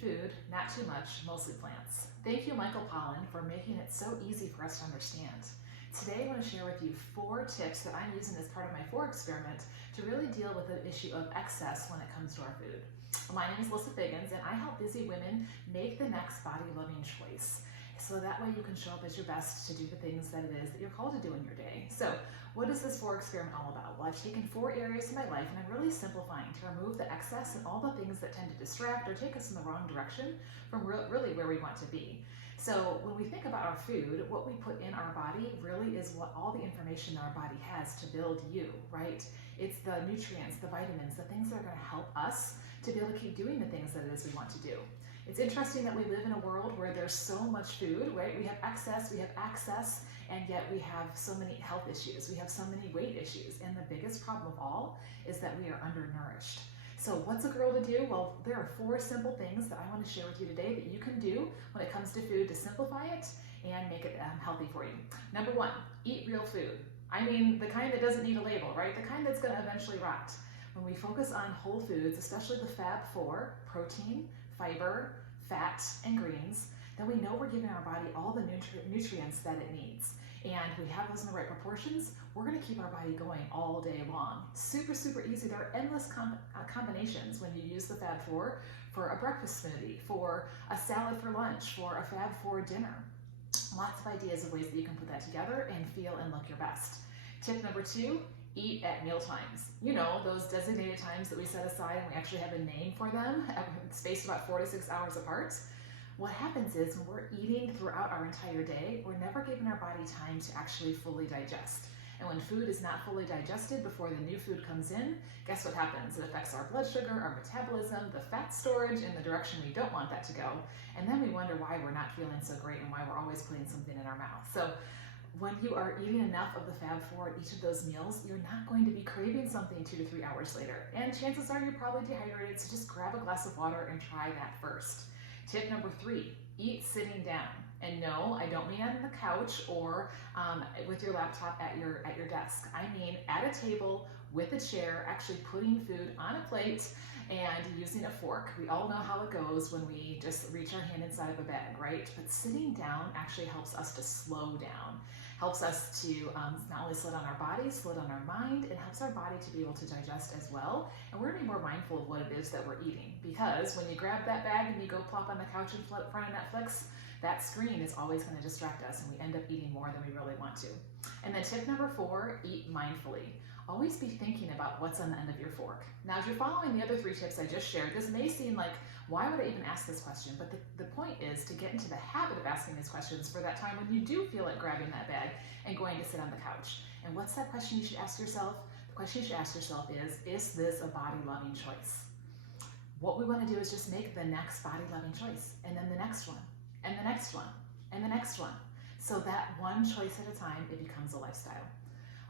food, not too much, mostly plants. Thank you, Michael Pollan, for making it so easy for us to understand. Today I want to share with you 4 tips that I'm using as part of my 4 experiment to really deal with the issue of excess when it comes to our food. My name is Alyssa Figgins, and I help busy women make the next body-loving choice. So that way you can show up as your best to do the things that it is that you're called to do in your day. So what is this 4 experiment all about? Well, I've taken 4 areas of my life and I'm really simplifying to remove the excess and all the things that tend to distract or take us in the wrong direction from really where we want to be. So when we think about our food, what we put in our body really is what all the information our body has to build you, right? It's the nutrients, the vitamins, the things that are going to help us to be able to keep doing the things that it is we want to do. It's interesting that we live in a world where there's so much food, right? We have excess, we have access, and yet we have so many health issues. We have so many weight issues. And the biggest problem of all is that we are undernourished. So what's a girl to do? Well, there are 4 simple things that I want to share with you today that you can do when it comes to food to simplify it and make it healthy for you. Number 1, eat real food. I mean, the kind that doesn't need a label, right? The kind that's going to eventually rot. When we focus on whole foods, especially the Fab4, protein, fiber, fat, and greens, then we know we're giving our body all the nutrients that it needs. And we have those in the right proportions, we're going to keep our body going all day long. Super, super easy. There are endless combinations when you use the Fab4 for a breakfast smoothie, for a salad for lunch, for a Fab4 dinner. Lots of ideas of ways that you can put that together and feel and look your best. Tip number 2, eat at meal times. You know, those designated times that we set aside, and we actually have a name for them, spaced about 4 to 6 hours apart. What happens is when we're eating throughout our entire day, we're never giving our body time to actually fully digest. And when food is not fully digested before the new food comes in, guess what happens? It affects our blood sugar, our metabolism, the fat storage in the direction we don't want that to go. And then we wonder why we're not feeling so great and why we're always putting something in our mouth. So when you are eating enough of the Fab4 at each of those meals, you're not going to be craving something 2 to 3 hours later. And chances are you're probably dehydrated, so just grab a glass of water and try that first. Tip number 3, eat sitting down. And no, I don't mean on the couch or with your laptop at your desk. I mean at a table with a chair, actually putting food on a plate and using a fork. We all know how it goes when we just reach our hand inside of a bag, right? But sitting down actually helps us to slow down, helps us to not only slow down our body, slow down our mind, it helps our body to be able to digest as well. And we're gonna be more mindful of what it is that we're eating, because when you grab that bag and you go plop on the couch in front of Netflix, that screen is always going to distract us and we end up eating more than we really want to. And then tip number 4, eat mindfully. Always be thinking about what's on the end of your fork. Now, if you're following the other 3 tips I just shared, this may seem like, why would I even ask this question? But the point is to get into the habit of asking these questions for that time when you do feel like grabbing that bag and going to sit on the couch. And what's that question you should ask yourself? The question you should ask yourself is this a body-loving choice? What we want to do is just make the next body-loving choice, and then the next one, and the next one, and the next one. So that one choice at a time, it becomes a lifestyle.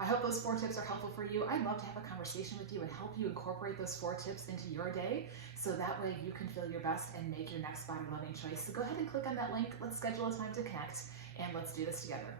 I hope those 4 tips are helpful for you. I'd love to have a conversation with you and help you incorporate those 4 tips into your day, so that way you can feel your best and make your next body-loving choice. So go ahead and click on that link. Let's schedule a time to connect, and let's do this together.